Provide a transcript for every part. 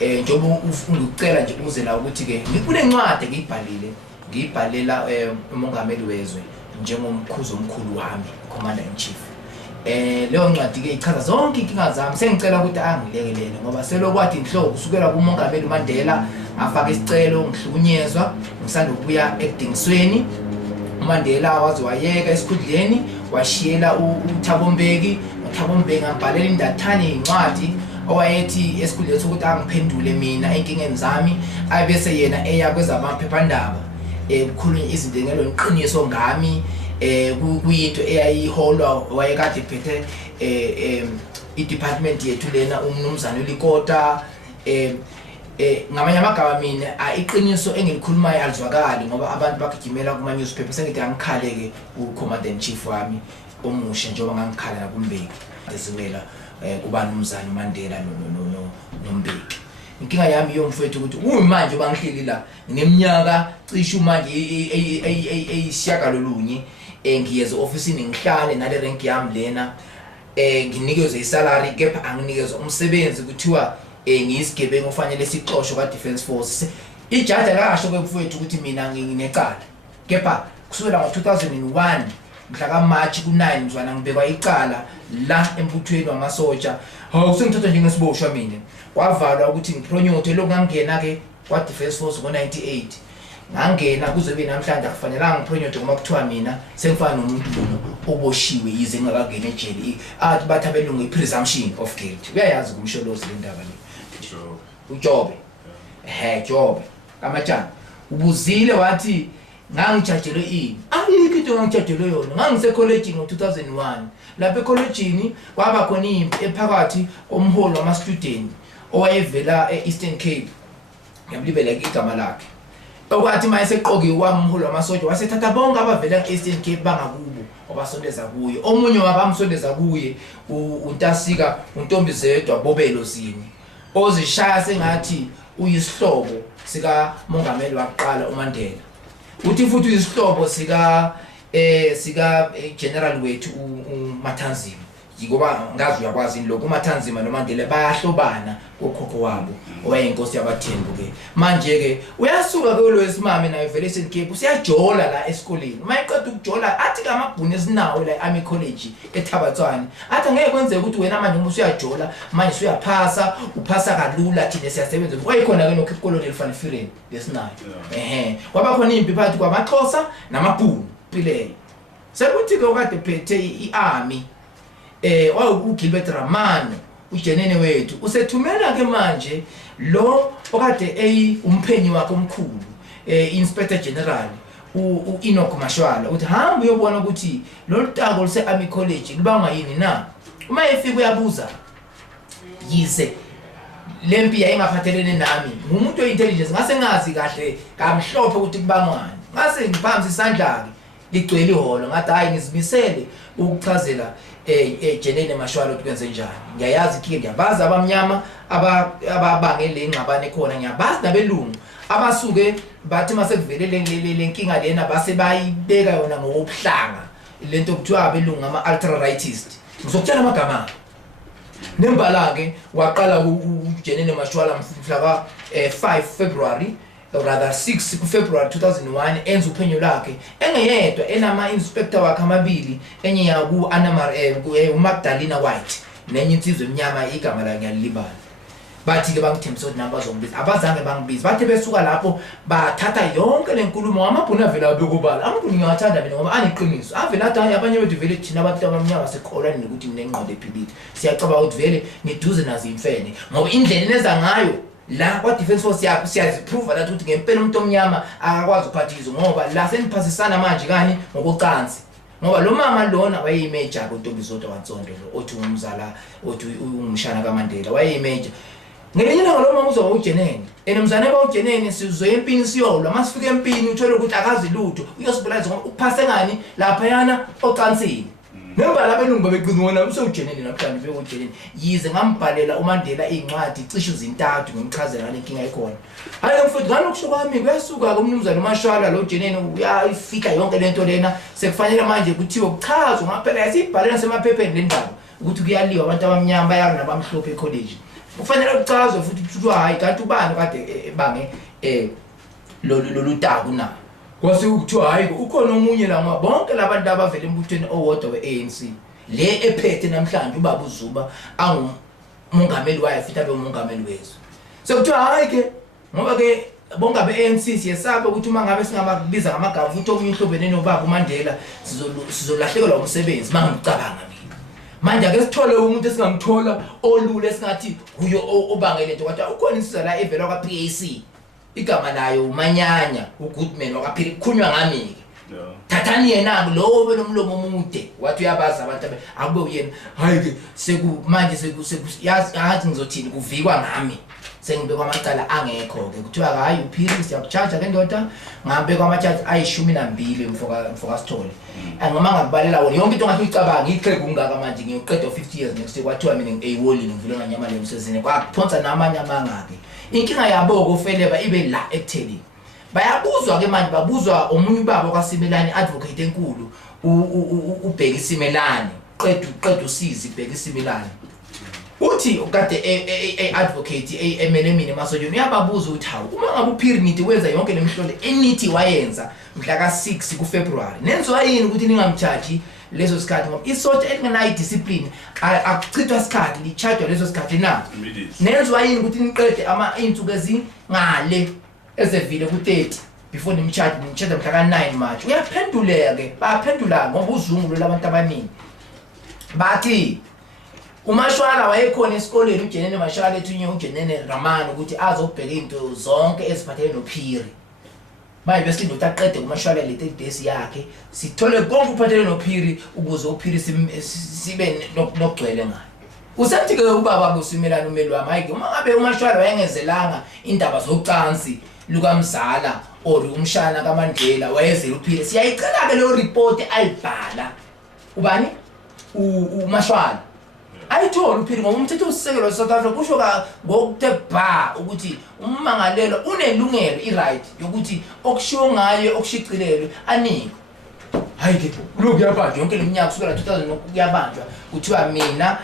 njengoba ufuna ukucela nje uze la ukuthi ke kunencwadi ngiyibhalela umongameli wezwe njengomkhuzo omkhulu wami commander in chief. Leyo ncwadi ke ichaza zonke inkinga zami, sengicela ukuthi angilekelele ngoba selokwathi inhloko kusukela kumongameli Mandela ngafaka isicelo ngihlukunyezwa ngisanda ukuya ekudingisweni. uMandela waze wayeka esikhundleni washiyela uThabo Mbeki. uThabo Mbeki ngabhalela indathane incwadi owayethi esikhundleni sokuthi angiphendule mina enkingeni zami abese yena eya kwezamaphephandaba ukukhulunywa izinto ngelo iqiniso ngami kuyinto eyayiholwa wayekade ephethe i-department yethu lena umnumzane uLikota. Ngamanye amagama mina iqiniso engilikhulumayo alizwakali ngoba abantu bagijimela kuma newspaper. Sengithi angikhale ke uCommander in Chief wami omusha njengoba ngangikhala nakuMbeki esiwela kubani umzane uMandela noMbeki. Inkinga yami yomfowethu ukuthi manje bangihleli la ngineminyaka cishe manje eyishagalolunye ngiyeza officeini ngihlale nale rank yami lena nginikezwe isalary kepha anginikezwe umsebenzi kuthiwa ngiyisigebengu ofanele sixoshwe kwa Defence Force. Ijaji akasho kwemfowethu ukuthi mina nginecala kepha kusukela ngo2001 mhla kaMarch ku9 mzwana ngibekwa icala la embuthweni wamasoja. Kusengithatha njengesiboshwa mina kwavalwa ukuthi ngipronyothe lokungangena ke kwa Defence Force ngo98 ngangena kuzobe namhlanje akufanelanga ngipronyothe ngoba kuthiwa mina sengifana nomuntu oboshiwe yize ngakangena ejele athi bathi abelungu i-presumption of guilt. Uyayazi kumsholozi le ndaba le uJobe Jobe kaMatshana ubuzile wathi ngangijajelwe ini ayikho into ngangijajelwe yona. Ngangisecollege ngo2001 lapha ecollegeini kwaba khona impi ephakathi komholo wama student owayevela eEastern Cape ngiyamlibela igama lakhe okwathi maye seqokiwe wamholo wamasoja wasethatha bonke abavela eEastern Cape bangakubo wabasondeza kuye. Omunye wabamsondeza kuye uNtasika uNtombizedwa Bobelo Zini ozishaya sengathi uyisihlobo sika mongameli waqala uMandela. Uthi futhi uyisihlobo sika general wethu uMathanzima. Ngoba ngazi uyakwazi lokho uMathanzima noMandela bayahlobana kokhokho wabo owayinkosi yabaThembu ke. Manje ke uyasuka kwelo esimame nayo vele eSt Cape usiyajola la esikoleni. Uma eqeda ukujola athi kamabhuni esinawo la Army College eThabatswane athi ngeke kwenzeke ukuthi wena manje uma usiyajola manje uyaphasa uphasa kalula thina siyasebenza. Wayikhona ke noKipp Colonel Van Vuren lesinayo. Kwaba khona impi phakathi kwamaXhosa namabhunu pileyo. Sekuthi ke okade phethe iarmy uGilbert Ramano ujenene wethu usethumela ke manje lo okade umphenyi wakhe omkhulu Inspector General uEnoch Mashwala uthi hamba uyobona ukuthi lo lutako luse Army College libanga yini na. Uma efika uyabuza yize lempi yayingaphathelene nami ngumuntu weintelligence ngase ngazi kahle kamhlophe ukuthi kubangani. Ngase ngiphamisa isandla ligcwele iholo ngathi hayi ngizimisele ukuchazela Jenene Mashwala ukuthi kwenze njani. Ngiyayazi kike ngiyabazi abamnyama ababangele ingxabane khona, ngiyabazi nabelungu abasuke bathi mase kuvelele lenkinga lena base bayibeka yona ngokuhlanga lento kuthiwa abelungu ama ultra rightist. Ngizokutshela amagama nembala ke waqala uJenene Mashwala mhla ka 5 February rather 6 February 2001 enza uphenyo lakhe engeyedwa enama inspector wakhe amabili enye yaku Anamar uMagdalena White nenye insizwe emnyama igama la ngiyalibala. Bathi ke bangithembisa ukuthi namba zombiza abazange bangibiza bathe besuka lapho bathatha yonke lenkulumo amabhuna vela bekubala amabhuna ngiyathanda mina ngoba aniqiniso avela athi abanye bethu vele thina abantu abamnyama sekholwa ukuthi mina engqondo ephilile siyacaba ukuthi vele niduze nazi imfene ngoba indlela eneza ngayo la kwa Defence Force yakho siyaziprove la ukuthi ngempela umuntu omnyama akakwazi ukuphathizwa ngoba la seniphasisana manje kani ngokucansi ngoba lo mama lona wayeyimeja kuNtombizodwa waNtsondo lo othi umzala othi umshana kaMandela wayeyimeja. Ngelinye ilanga lo mama uzoba uJenene enomzane bawuJenene sizoya empini siyolwa masifika empini uthola ukuthi akazi lutho uyosibulaza ngoba uphase ngani lapha yana ocansini. Nembala abelungu beqingona usoJenene namhlanje beyoJenene yize ngambhalela uMandela incwadi cishe zintathu ngimchazela ngale inkinga ekhona. Hayi mfowethu ngani ukusho kwami kuyasuka kumnumzane uMashwala lo Jenene uyayifika yonke lento lena sekufanele manje kuthiwe kuchazwe ngaphela yasibhalela nasemaphepheni le ndaba ukuthi kuyaliwa abantu abamnyama bayana nabamhlophe ecollege. kufanele ucazwe futhi kuthiwa hayi kanti ubani kade ebange lolu taku na kwase ukuthiwa hayi ukhona omunye la bonke labantu abavela embuthweni owodwa we-ANC le ephethe namhlanje ubaba uZuba angumongameli wayo futhi abe umongameli wezwe sekuthiwa hayi ke ngoba ke bonke abe-ANC siyesaba ukuthi uma ngabe singababiza ngamagama futhi omunye uhlobene nobaba uMandela sizolahlekelwa umsebenzi mangicabanga mina manje ake sithole umuntu esingamthola olule esingathi kuyo obangele nto kodwa ukhona insizwa la evela kwa-PAC igama layo uManyanya uGoodman wakaphila kukhulunywa ngami thathani yena lo benomlomo omude wathi uyabaza abantu akube uyena hayi ke manje yazi ngizothini kuvikwa ngami sengibe kwamacala angekho ke kuthiwa hayi uphiri siyakucharge ke ndoda ngambe kwamachaji ayi12 mfoka Sithole ngoma ngabalela wona yonke into ngathi uyicabanga iqhegu ungaka manje ngiyoqeda 50 years next kwathiwa mina ngiwoli ngivile nganyama le msezini kwaphonsa namanye amanga ke inkinga yabo kofeleba ibe la ekutheni bayabuzwa ke manje babuzwa omunye ubaba kwaSimelane advocate enkulu ubheka iSimelane qeda usizi bheka iSimelane uthi ukade advocate emele mina emasojeni uyababuza ukuthi hawu uma ngabe uPhiriniti wenza yonke lemhlolo enithi wayenza mhla ka6 kuFebruary nenziwa yini ukuthi ningamcharge leso sikhathi ngoba isotsha elingena discipline akuchithwa isikhathi licharge leso sikhathi na nenziwa yini ukuthi niqede insuku ezingale ezevile ku30 before nimcharge mhla ka9 March uyaphenduleka ke baphendula ngoba uzungu labantu abaningi bathi uMashwala wayekhona esikoleni uJenene Mashwala ethunywe uJenene Ramani ukuthi azobheka into zonke eziphathele noPhiri manje bese indoda aqede kuMashwala le 30 days yakhe sithole konke uphathele noPhiri ukuze uPhiri sibe nokugcwele ngayo usethi ke ubaba kuSimelane umeli wami hayi uma ngabe uMashwala wayengezelanga indaba zocansi lukaMzala or umshana kaMandela wayezela uPhiri siyayicela ke leyo report ayibhala ubani uMashwala ayithola uPhiri ngoba umthetho usisekelo South Africa kusho ngokuthe bha ukuthi ummangalelo unelungelo iright yokuthi okushiwo ngaye okushicilelwe anikwe hayi ke lokhu yabanjwa yonke leminyaka kusukela 2000 kuyabanjwa kuthiwa mina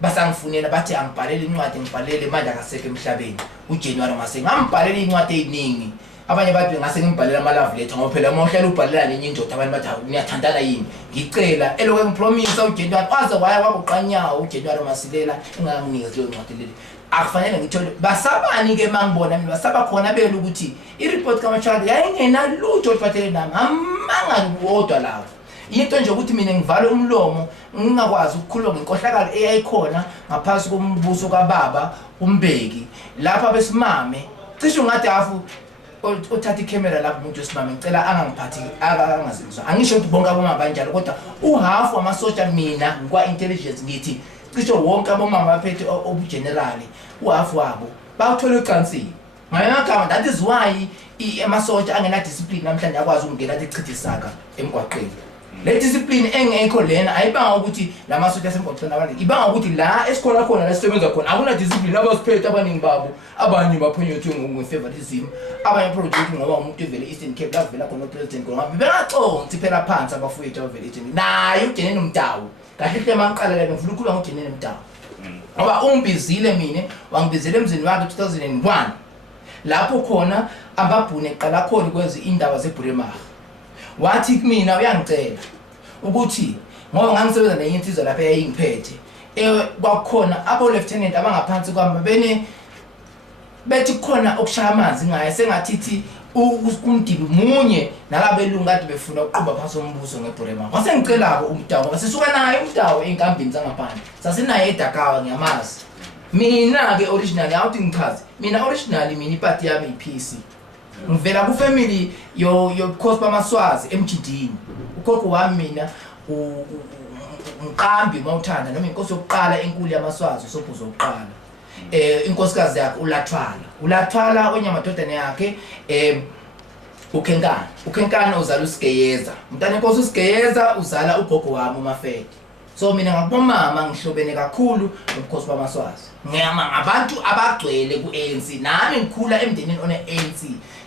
basangifunela bathi angibhalele incwadi ngibhalele manje akasekho emhlabeni uJanuary Mase ngambhalela incwadi eziningi abanye bathi ngase ngibhalela ama love letter ngoba phela mohlelo ubhalela nenye indoda abantu bathi niyathandana yini ngicela elokwe ngipromise uJanuary waze waya kwabuqanyawo uJanuary Masilela enganginikeza leyo ncwadi leli akufanele ngithole basabani ke mangibona mina basaba khona bela ukuthi ireport kaMachara yayingena lutho oliphathele nami amanga wodwa lawo into nje ukuthi mina ngivale umlomo ngingakwazi ukukhuluma ngenkohlakalo eyayikhona ngaphansi kombuso kaBaba uMbeki lapha besimame cishe ngathi afu uthatha iCamera lapho umuntu wesimame ngicela angangiphathi angazizwa angisho ukuthi bonke abomama banjalo kodwa uhalf wamasotsha mina ngikwa intelligence ngithi cishe wonke abomama baphethe obugenerali uhalf wabo bawuthola ecansini ngayagama that is why emasotsha angena discipline namhlanje akwazi ukungena athi chitha isaka emgwaqeni le discipline engekho lena ayibanga ukuthi lamasotsha asemgwaqeni abaningi ibanga ukuthi la esikhona khona la sisebenza khona akuna discipline abasiphethe abaningi babo abanye baphonyothwe ngefavoritism abanye project ngoba umuntu evele Eastern Cape la vela khona president ngoba bengaconsi phela phansi abafowethu abavele Eastern naye uJenene Mtawu kahle hle mangiqala la ngifuna ukukhuluma ngoJenene Mtawu ngoba umbizile mina wangibizela emzini wakhe 2001 lapho khona ababhune eqala khona kwenza indaba zeBuremar wathi kumina uyangicela ukuthi ngoba ngangisebenza neyinsizwa lapha eyayingiphethe kwakhona abo lieutenant abangaphansi kwami bethi khona okushaya amanzi ngaye sengathithi umdibi munye nalabelungu kade befuna ukuqhuba phansi umbuso ngeBuremar wasengicela uMtawu ngoba sisuka naye uMtawu einkambini zangaphandle sasinaye eDakawa ngiyamazi mina ke originally awuthi ngichaze mina originally mina iparty yami iPC ngivela ku family yo Khosi bamaswazi eMjindini ukhokho wami mina uNqambi mawuthanda noma inkosi yokuqala enkulu yamaswazi uSophuzo oqala inkosikazi yakhe uLathwala onyamadodana yakhe uKhenkana uzala uSigeyeza umntana inkosi uSigeyeza uzala ugogo wami uMafede so mina ngakubomama ngihlobene kakhulu nobukhosi bamaswazi ngiyama abantu abagcwele kuANC nami ngikhula emndenini one-ANC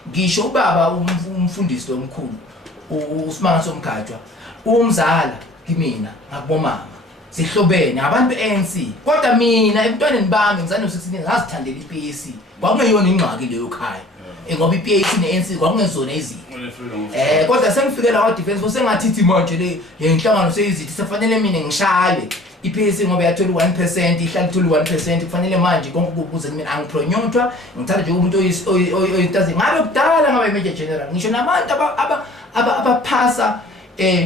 ngisho ubaba umfundisi omkhulu uSimanga Somkhatshwa umzala kimina ngakubomama sihlobene abantu beANC kodwa mina emntwaneni bami ngizane no16 ngazithandela iPAC kwakungeyona ingxaki leyo ekhaya ngoba iPAC neANC kwakungezona izinto kodwa sengifikela kwa defense force sengathithi manje le inhlangano seyizithi sefanele mina ngishale iPAC ngoba yathola 1% ihlala ithola 1% kufanele manje konke ukuze mina angipronyotwa ngithanda nje umuntu oyintazi ngabe kudala ngabe major general ngisho nabantu abaphasa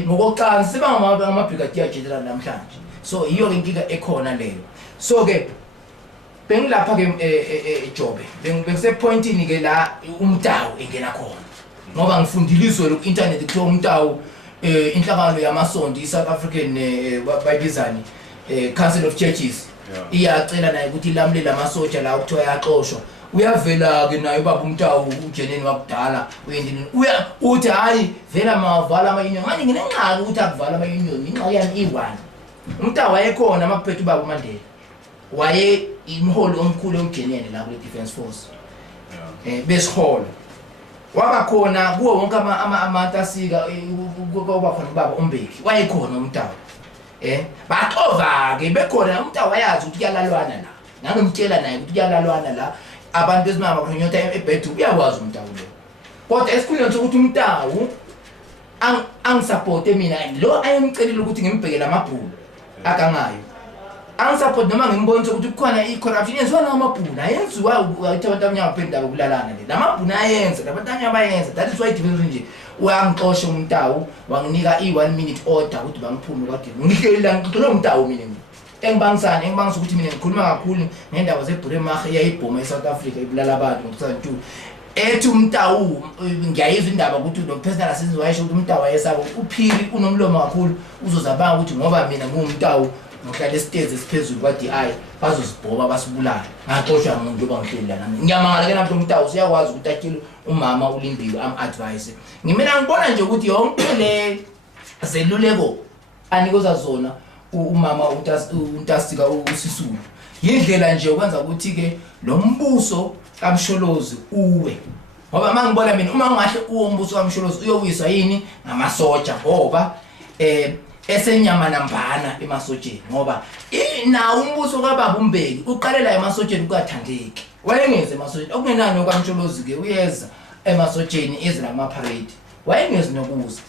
ngokocansi sebangama brigadier general namhlanje so iyo inkinga ekhona leyo so ke bengilapha ke eJobe bengise pointini ke la umtawu engena khona ngoba ngifundile izwe ku internet kuthiwa umtawu inhlangano yamasonto iSouth African bayibizani Council of Churches iyacela naye ukuthi ilamule lamasotsha la ukuthiwa yaxoshwa uyavela ke naye baba umtawu ujeneni wakudala uyendini uthi hayi vela mavala ama union manje nginengxaki ukuthi akuvala ama union ingxaki yami iwani umtawu wayekhona makuphethe ubaba uMandela waye imholo omkhulu ojeneni la ku defense force besihola waba khona kuwo wonke amatasika kuba khona ubaba uMbeki wayekhona umtawu baxova ke bekhona umtawu wayazi ukuthi kuyalalwana la nangimtshela naye ukuthi kuyalalwana la abantu besimama bakhonyotha ebhedu uyakwazi umtawu lo kodwa esikhuleni sokuthi umtawu angisupport mina lo ayemcelile ukuthi ngimbhekele amabhulu akangayo angisupport noma ngimbonise ukuthi kukhona icorruption yenziwa namabhulu ayenziwa ukuthi abantu abanyama baphendaba kulalana le namabhulu ayenza labantu abanyama bayenza that is why defense nje uyangixosha umtawu wanginika i1 minute order ukuthi bangiphume kade ngihlela ngicela umtawu mina engibangisa ukuthi mina ngikhuluma kakhulu ngendaba zeBuremach eyayibhoma eSouth Africa ibulala abantu ngo2002 ethi umtawu ngiyayizwa indaba ukuthi lo personal assistant wayesho ukuthi umtawu wayesaba uphili unomlomo kakhulu uzozabanga ukuthi ngoba mina ngumtawu ngohlala esitezi esiphezulu kwaDI bazosibhoba basibulala ngaxoshwa umuntu obangihleli lana ngiyamangala ke namhlanje umtawu siyakwazi ukuthi akile umama uLimbiwe advice ngimena ngibona nje ukuthi yonke le zeluleko anikoza zona umama uNtasika uSisulu indlela nje ukwenza ukuthi ke lo mbuso kaMsholozi uwe ngoba mangibona mina uma ungahle umbuso kaMsholozi uyowiswa yini ngamasotsha ngoba esenyama nambana emasotsheni ngoba na umbuso kaBaba uMbeki uqalela emasotsheni ukathandeki wayengeze emasotsheni okungenani okaMsholozi ke uyeza emasotsheni ezilama parade wayengeze nokuza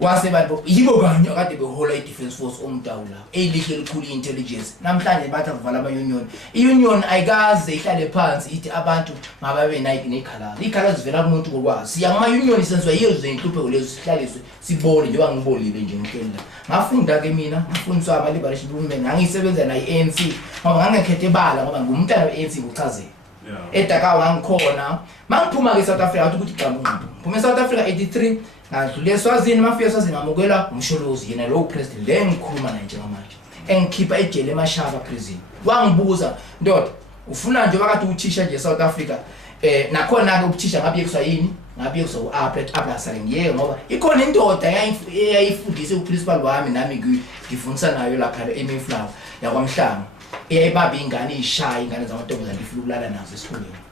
wasebantu yibo kanye akade behola iDefense Force omtawu la elihle likhulu intelligence namhlanje bathi akuvala ama union iunion ayikaze ihlale phansi ithi abantu mababe nekhala ikhala zivela kumuntu kokwazi siyama union senziwa yizo inhlupho lezo sihlaliswe sibone njengoba ngibolile nje ngihlela ngafunda ke mina ngifundiswa ama liberation movement ngangisebenza na iANC ngoba ngangekhethe bala ngoba ngumntana weANC ngochazela edakawa ngikhona mangiphuma ke South Africa ukuthi gqamunqu phuma eSouth Africa 83 ngidlule eSwazini mafika eSwazini ngamukela uMsholozi yena lo president le ngikhuluma naye njengamanje engikhipha ejele eMashaba prison wangibuza ndoda ufuna nje bakade uthisha nje eSouth Africa nakhona ke ubuthisha ngabe yekuzwa yini ngabe yekuzwa uApret abasale ngiyeke ngoba ikhona indoda eyayifundise uprincipal wami nami ngifundisa nayo lapha eMflower yakwaMhlanga eyayibaba ingane ishaya ingane zamantombazane ifuna ukulala nazo esikoleni